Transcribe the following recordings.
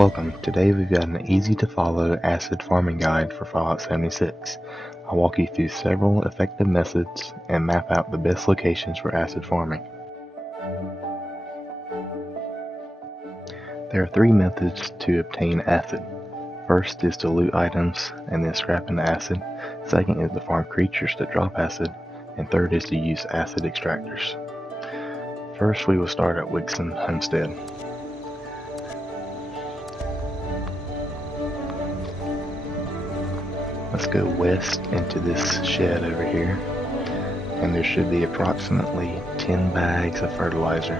Welcome. Today we've got an easy to follow acid farming guide for Fallout 76. I'll walk you through several effective methods and map out the best locations for acid farming. There are three methods to obtain acid. First is to loot items and then scrap into acid. Second is to farm creatures to drop acid. And third is to use acid extractors. First we will start at Wixon Homestead. Let's go west into this shed over here, and there should be approximately 10 bags of fertilizer.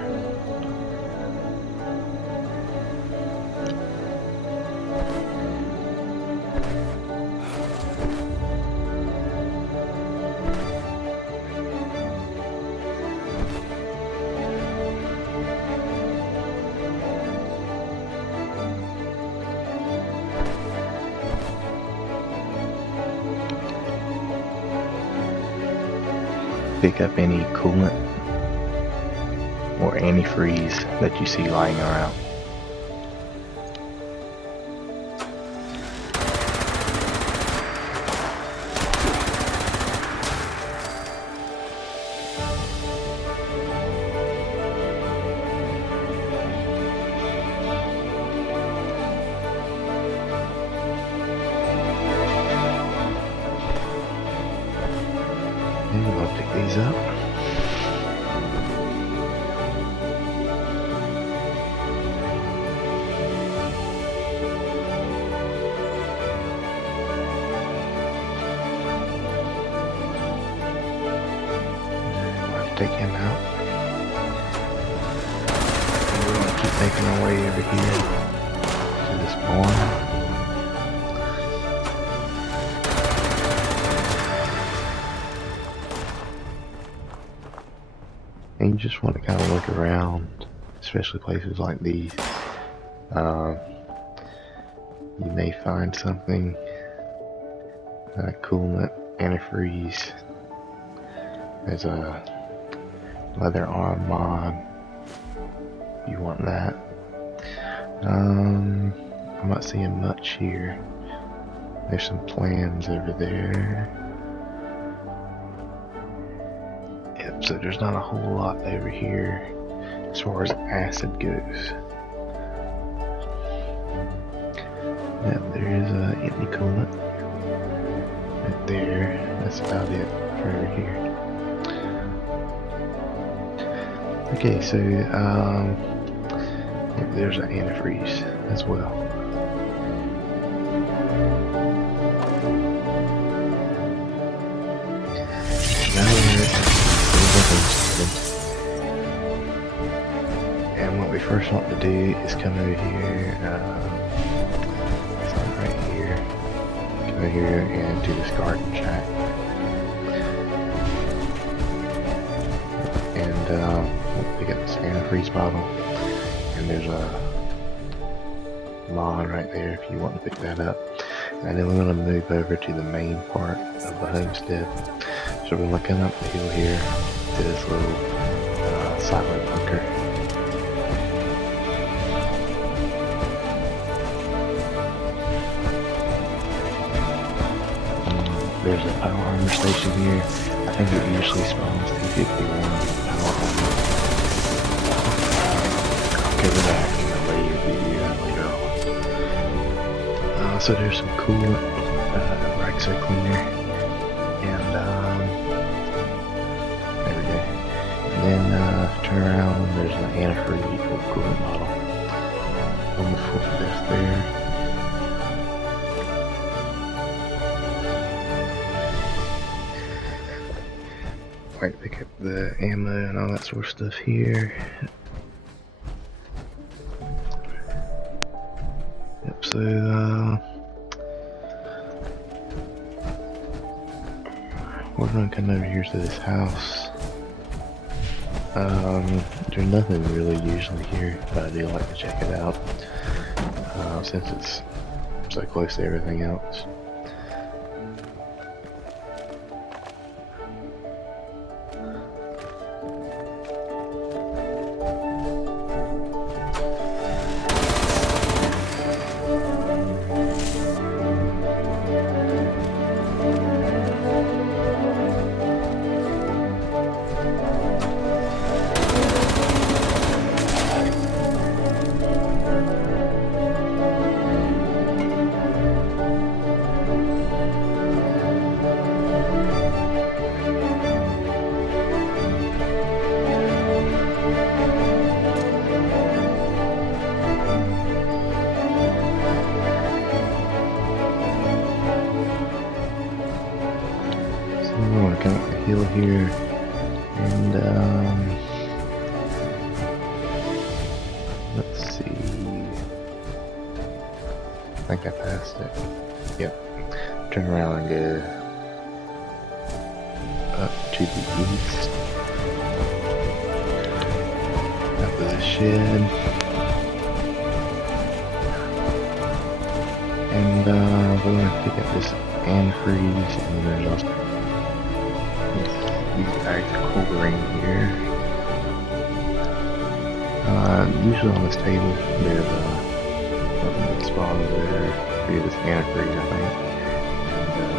Pick up any coolant or antifreeze that you see lying around. And we'll pick these up. We'll have to take him out. And we're going to keep making our way over here to this barn. And you just want to kind of look around, especially places like these. You may find something, coolant, antifreeze. There's a leather arm mod. You want that. I'm not seeing much here. There's some plans over there. So there's not a whole lot over here as far as acid goes. Now there is a empty coolant right there. That's about it for over here. Okay, so there's an antifreeze as well. And what we first want to do is come over here, start right here, come over here and do this garden shack. And we'll pick up this antifreeze bottle, and there's a mod right there if you want to pick that up. And then we're going to move over to the main part of the homestead. So we're looking up the hill here to this little silo bunker. There's a power armor station here. I think it usually spawns 251 power armor. I'll cover that in a later video later on. So there's some coolant, Raxo cleaner, and there we go. And then turn around, there's an antifreeze or coolant bottle on the foot desk there. Right, pick up the ammo and all that sort of stuff here. Yep, so we're gonna come over here to this house. There's nothing really usually here, but I do like to check it out since it's so close to everything else. we want to come up the hill here, and let's see. I think I passed it. Yep. Turn around and go up to the east. Up to the shed. And we're going to pick up this antifreeze, and there's also these bags of chlorine here. Usually on this table there's nothing at the bottom there for this antifreeze, I think.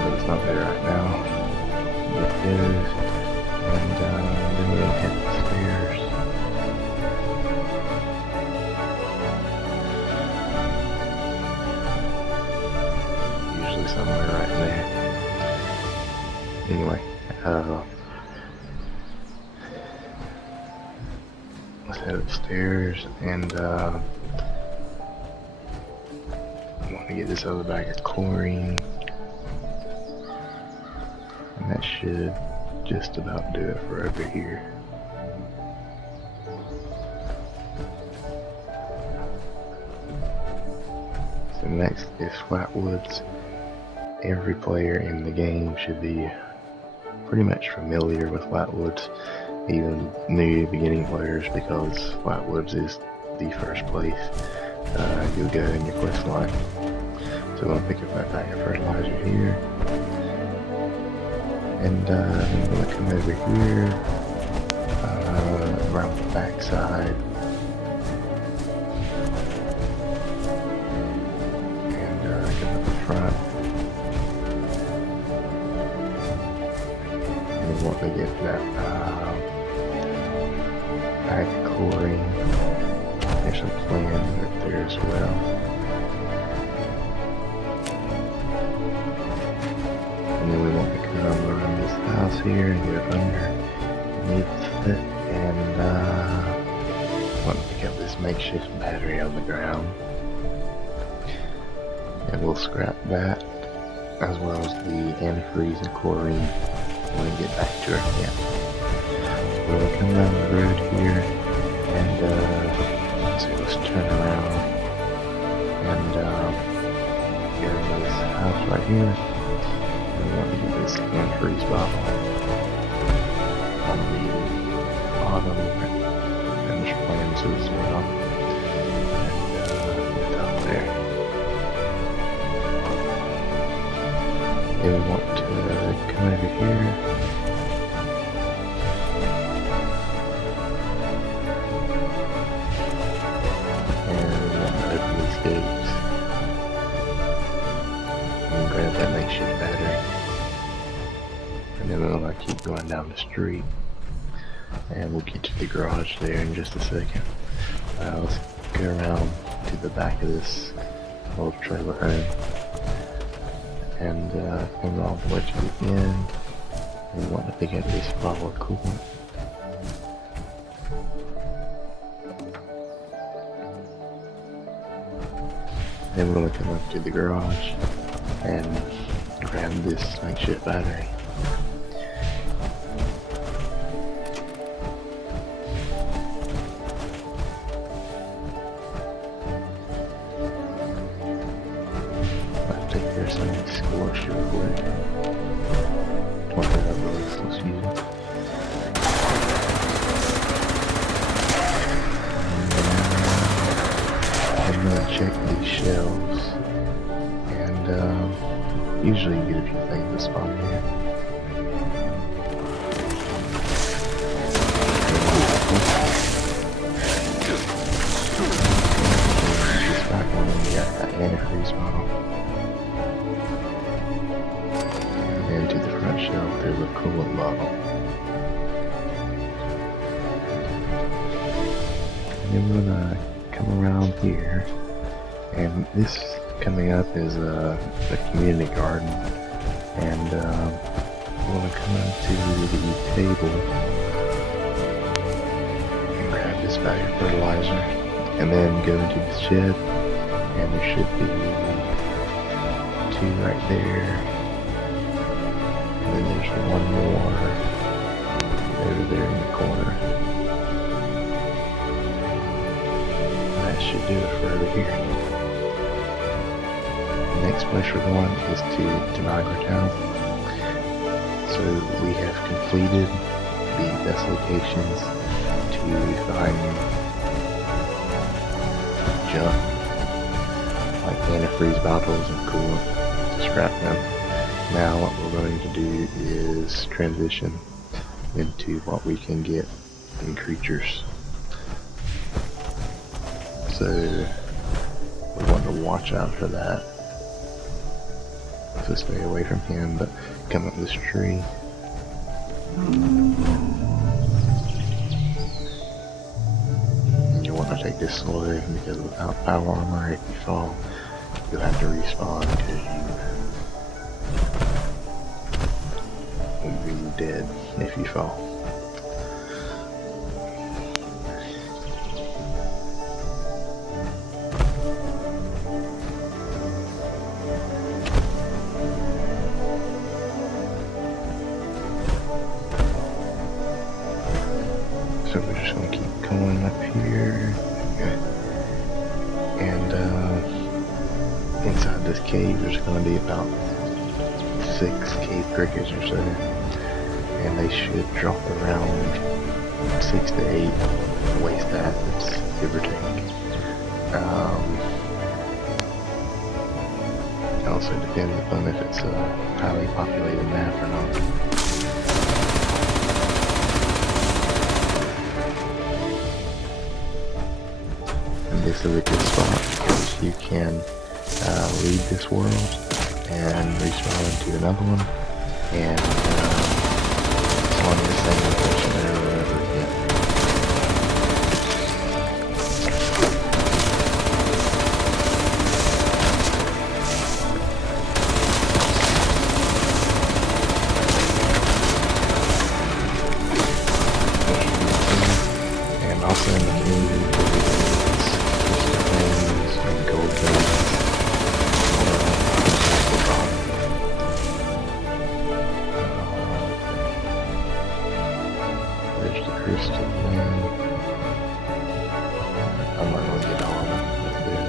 But it's not there right now. It is. And then we're going to head up the stairs. Usually somewhere right there. Anyway, let's head upstairs, and I want to get this other bag of chlorine, and that should just about do it for over here. So next is flatwoods. Every player in the game should be pretty much familiar with flatwoods, even new beginning players, because flatwoods is the first place you'll go in your quest line. So I'm going to pick up that bag of fertilizer here, and I'm going to come over here around the back side, and come up the front. We want to get that bag of chlorine. There's some plans right there as well. And then we want to come around this house here and get underneath it, and want to pick up this makeshift battery on the ground. And we'll scrap that, as well as the antifreeze and chlorine when we get back to our camp. So we'll come down the road here, and so let's turn around and go to this house right here. And we want to get this antifreeze bottle on the bottom, and there's plans as well, and the top there. Then we want to come over here, and we want to open these gates and grab that makeshift battery, and then we'll keep going down the street, and we'll get to the garage there in just a second. Let's go around to the back of this old trailer home, and come all the way to the end. We want to pick up this bottle of coolant. Then we're going to come up to the garage and grab this makeshift battery. Scorch real quick. Let's use it. I'm gonna check these shelves, and usually you get a few things to spawn here. This back one, we got that antifreeze bottle. And to the front shelf, there's a coolant bottle. And then we're gonna come around here, and this coming up is the community garden, and we're gonna come into the table and grab this bag of fertilizer, and then go into the shed, and there should be two right there. And then there's one more over there in the corner. That should do it for over here. The next place we're going is to Tanagra Town. So we have completed the best locations to find junk like antifreeze bottles and coolant to scrap them. Now what we're going to do is transition into what we can get in creatures. So we want to watch out for that. So stay away from him, but come up this tree. And you want to take this slow because without power armor, if you fall, you'll have to respawn because you'll be dead if you fall. So we're just going to keep going up here, and inside this cave there's going to be about 6 cave crickets or so, and they should drop around 6 to 8 waste acids, give or take. It also depends upon if it's a highly populated map or not. This is a good spot because you can leave this world and respawn into another one, and spawn in the same location over and over again. And also in the community, I'm not going to get all of it.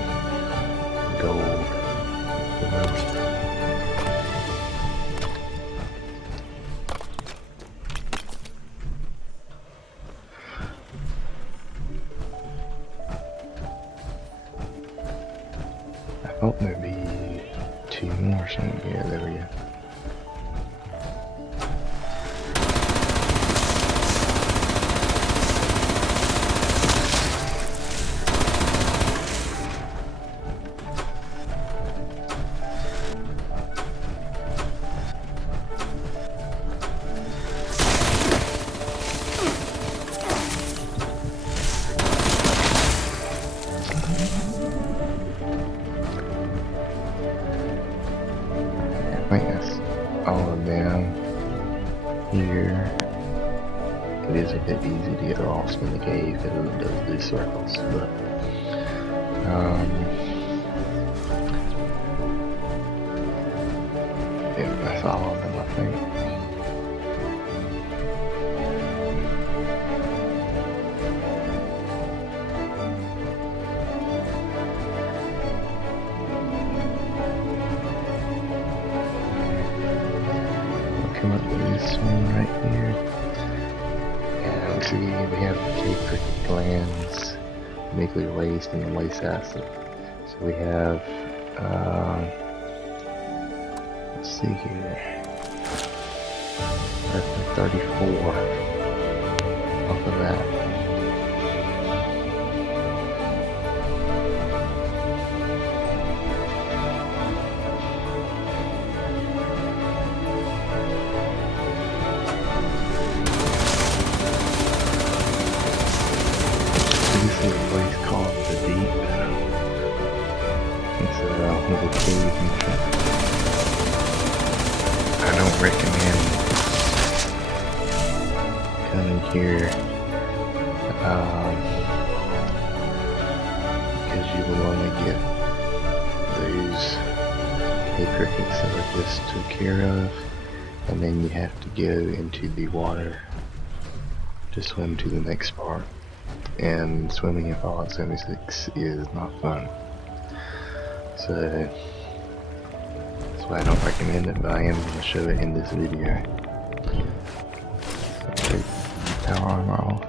Gold. I thought there'd be 2 more or something. Yeah, there we go. I think that's all of them here. It is a bit easy to get lost in the cave because it does these circles, but yeah, that's all of them, I think. Come up to this one right here, and see we have cave cricket glands, nuclear waste, and waste acid. So we have, let's see here, that's 34 off of that. This is a place called the Deep. It's a little cave entrance. I don't recommend coming here because you will only get those hay crickets that I just took care of, and then you have to go into the water to swim to the next part. And swimming in Fallout 76 is not fun. So that's why I don't recommend it, but I am going to show it in this video. So take the power armor off.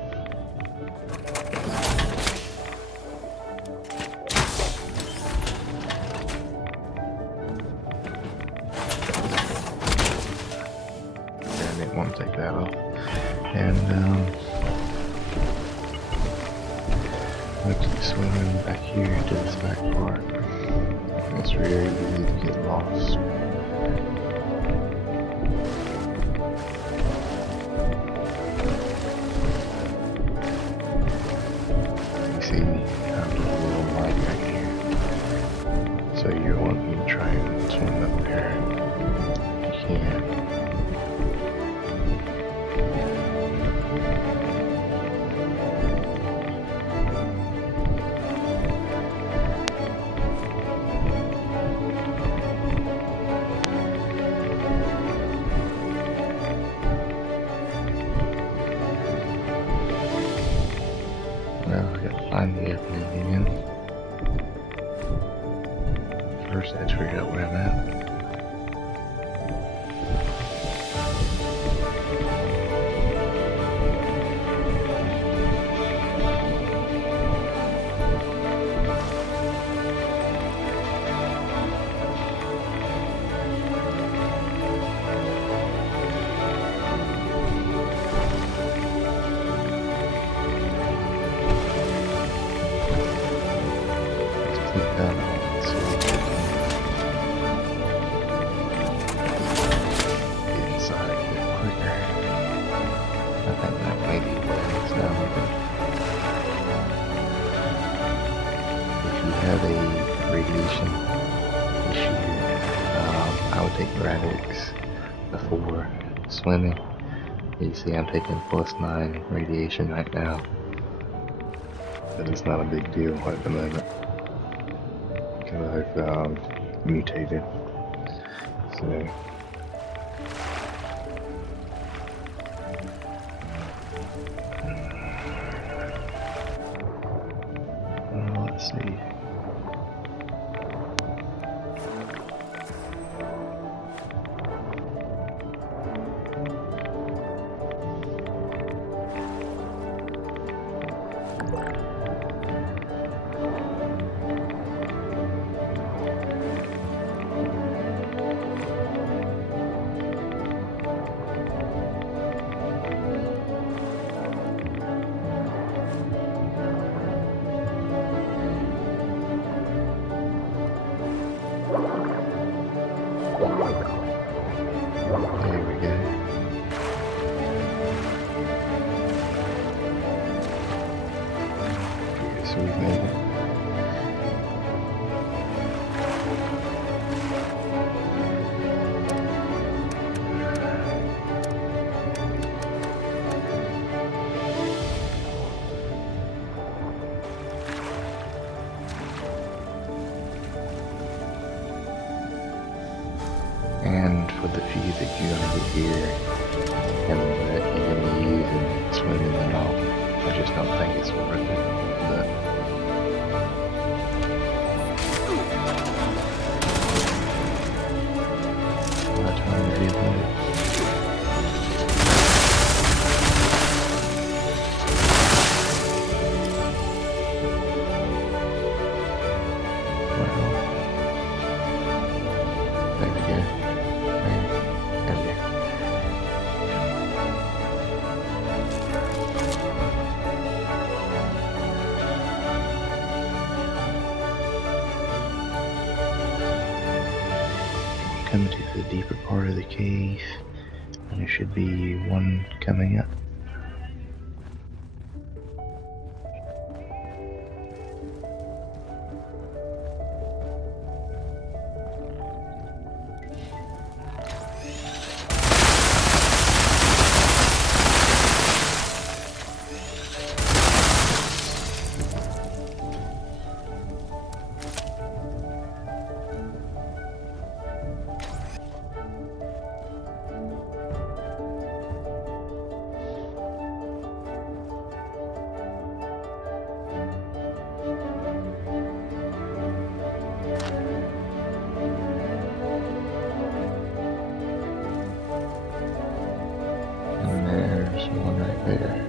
I didn't want to take that off. And I keep swimming back here to this back part. It's very easy to get lost. You see, I'm just a little light right here. So you're wanting to try and swim up there. You can. Well, I gotta find the opening again. First, I have to figure out where I'm at. Have a radiation issue, I would take Radix before swimming. You see I'm taking +9 radiation right now, but it's not a big deal at the moment because I've mutated. So let's see. There we go. Okay, so we've made it. And for the few that you're gonna get here and that you're gonna use and swimming and all, I just don't think it's worth it. But my time to do that. Coming to the deeper part of the cave, and there should be one coming up. There.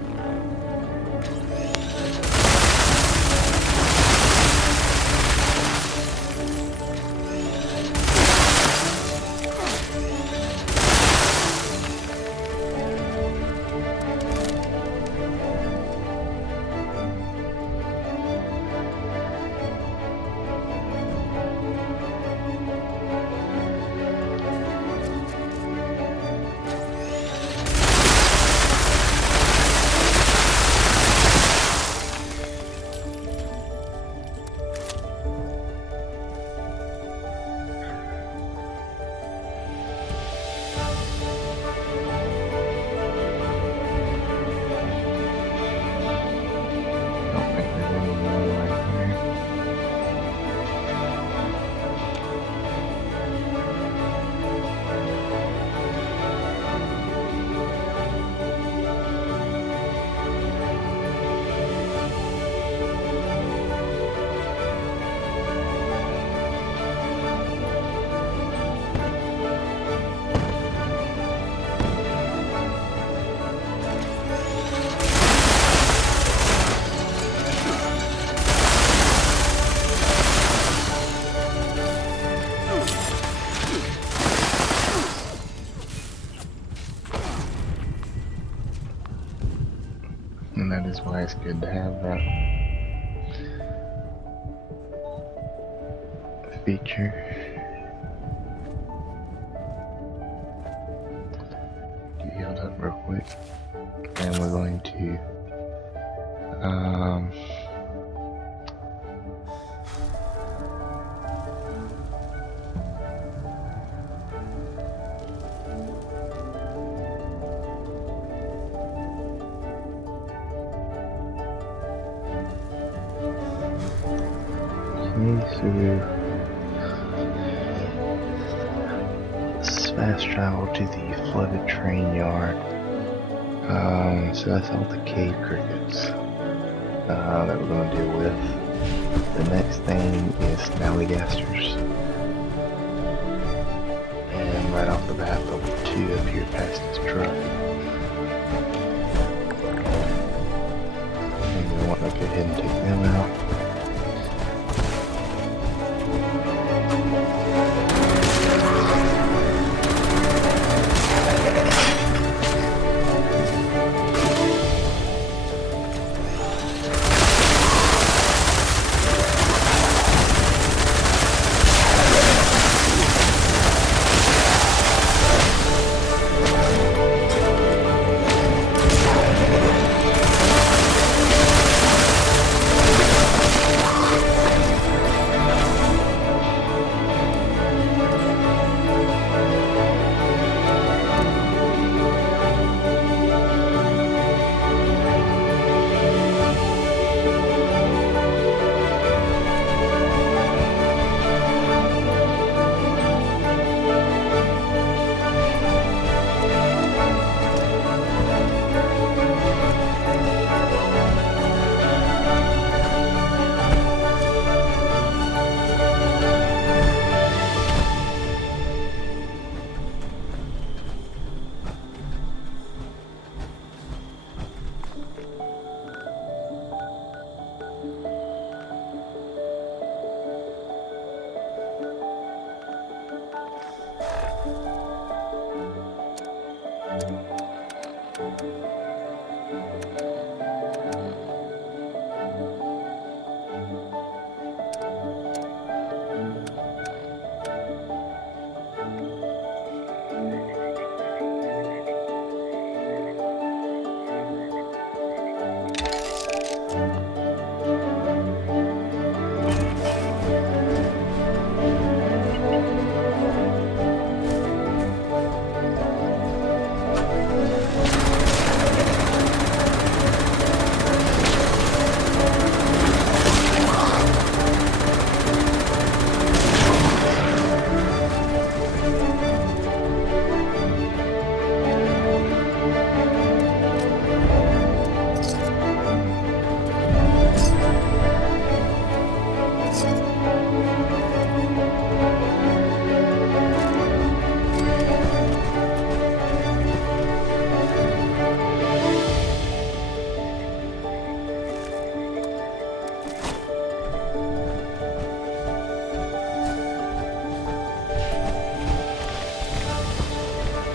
And that is why it's good to have that feature. Heal up real quick, and we're going to fast travel to the flooded train yard. So that's all the cave crickets that we're going to deal with. The next thing is snallygasters. And right off the bat, there'll be two up here past this truck. And we want to go ahead and take them out.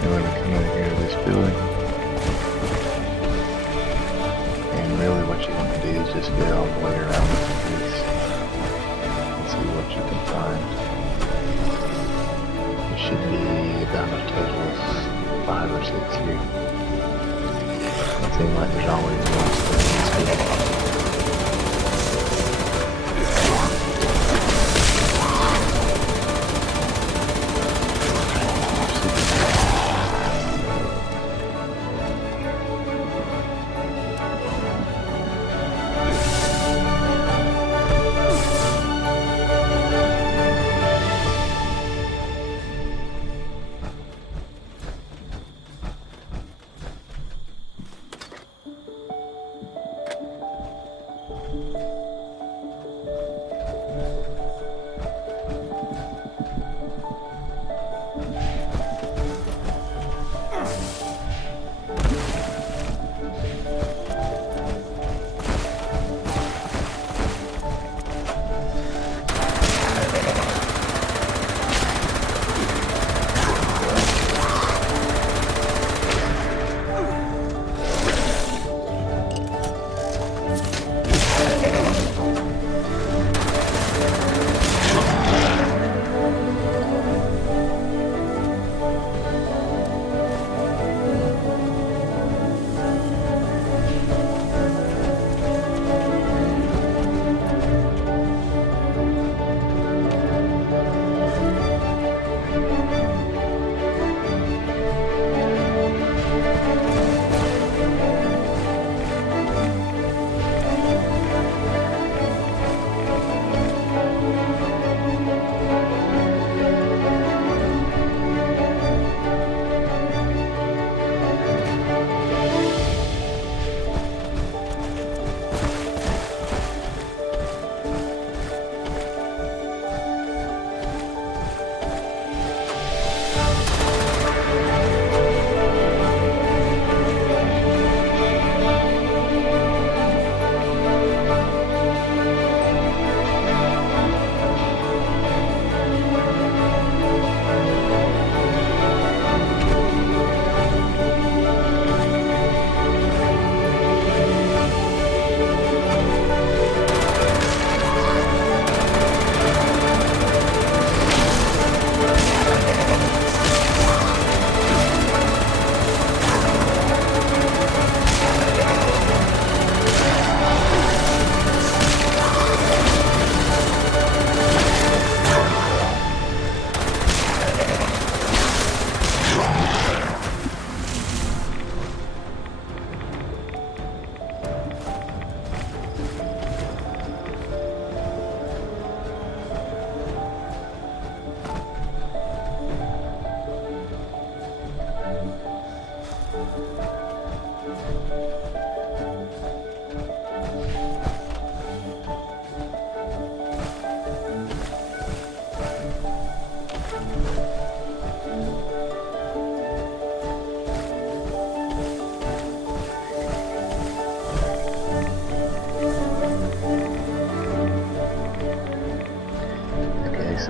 And we're going to come in here to this filling. And really what you want to do is just get all the way around this piece and see what you can find. It should be about a total of 5 or 6 here. It seems like there's always one stuff in this field.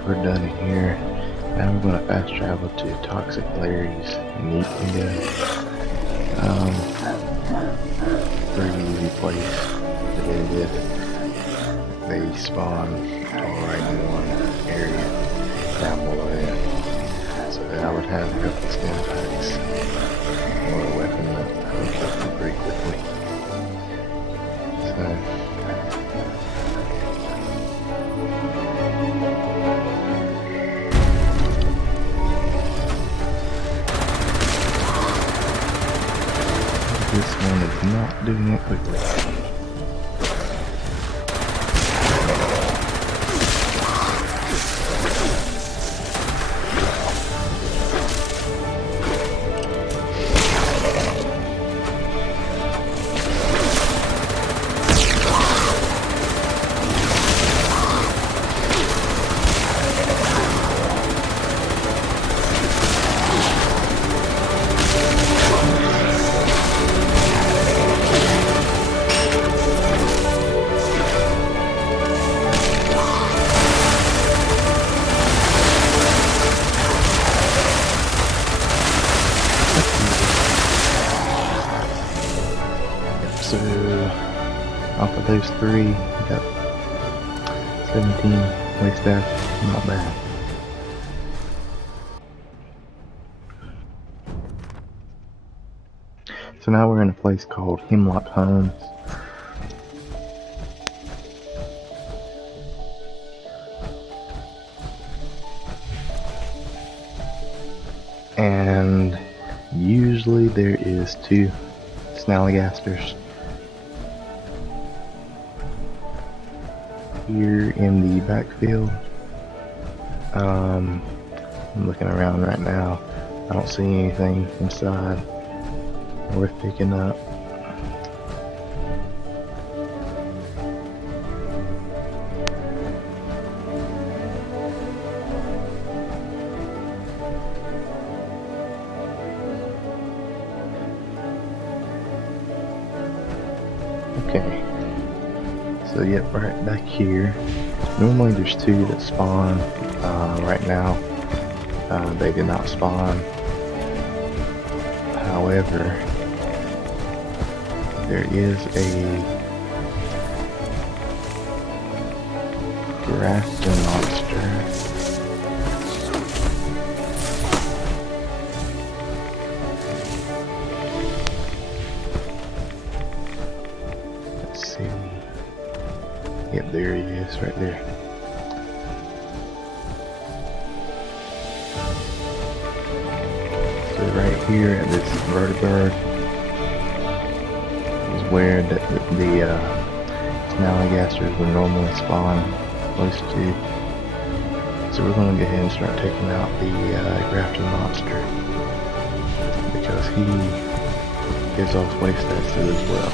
We're done in here. Now we're going to fast travel to Toxic Larry's meat bingo. Pretty easy place to do this. They spawn right in one area down below there. So I would have a couple skin packs or a weapon that will kill them pretty quickly. So this one is not doing it quickly. Off of those 3, we got 17 waste acid, not bad. So now we're in a place called Hemlock Homes. And usually there is 2 snallygasters here in the backfield. I'm looking around right now. I don't see anything inside worth picking up. Okay, so yep, right back here. Normally there's 2 that spawn. Right now, they did not spawn. However, there is a grafting monster. Let's see. Yep, there he is, right there. So right here at this vertibird is where the snallygasters would normally spawn close to. So we're going to go ahead and start taking out the grafting monster, because he gives off waste acid as well.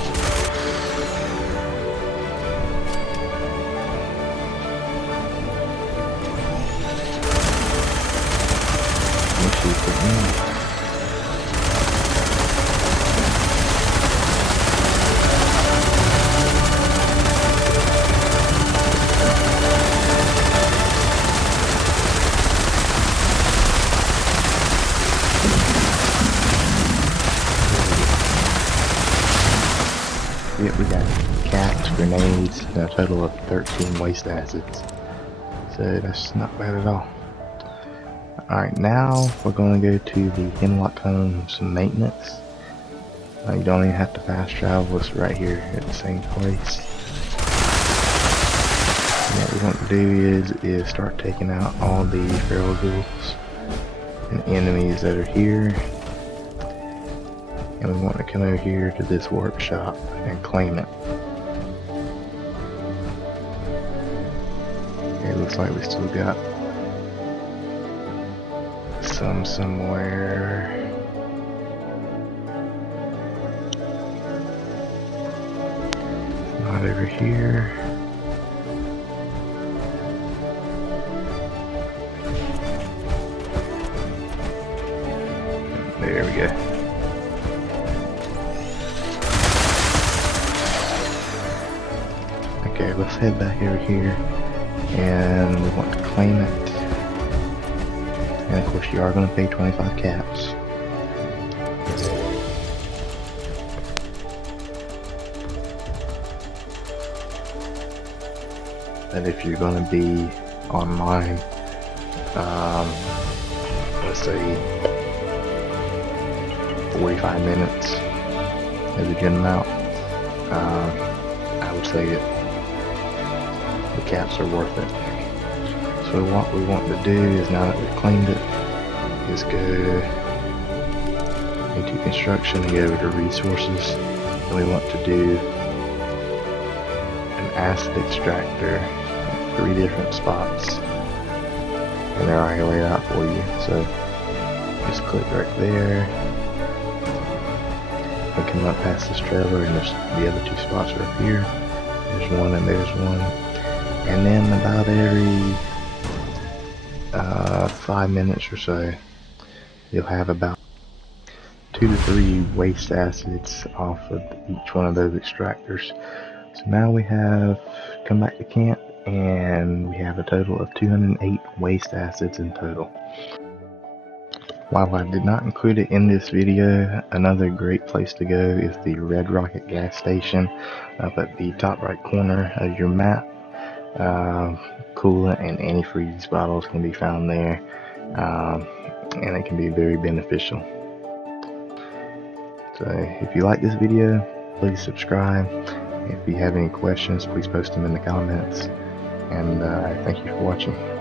Yep, we got caps, grenades, and a total of 13 waste acids. So that's not bad at all. Alright, now we're going to go to the Hemlock Homes maintenance. You don't even have to fast travel, it's right here at the same place. And what we want to do is start taking out all the feral ghouls and enemies that are here. And we want to come over here to this workshop and claim it. Okay, it looks like we still got some somewhere. Not over here. There we go. Okay, let's head back over here, and we want to claim it. And of course you are going to pay 25 caps. But if you're going to be online, let's say 45 minutes is a good amount, I would say it. The caps are worth it. So what we want to do is, now that we've cleaned it, is go into construction and go over to resources. And we want to do an acid extractor at 3 different spots. And they're already laid out for you. So just click right there. And come up past this trailer, and there's the other 2 spots are up here. There's one and there's one. And then about every 5 minutes or so, you'll have about 2 to 3 waste acids off of each one of those extractors. So now we have come back to camp, and we have a total of 208 waste acids in total. While I did not include it in this video, another great place to go is the Red Rocket gas station up at the top right corner of your map. Coolant and antifreeze bottles can be found there, and it can be very beneficial. So if you like this video, please subscribe. If you have any questions, please post them in the comments, and thank you for watching.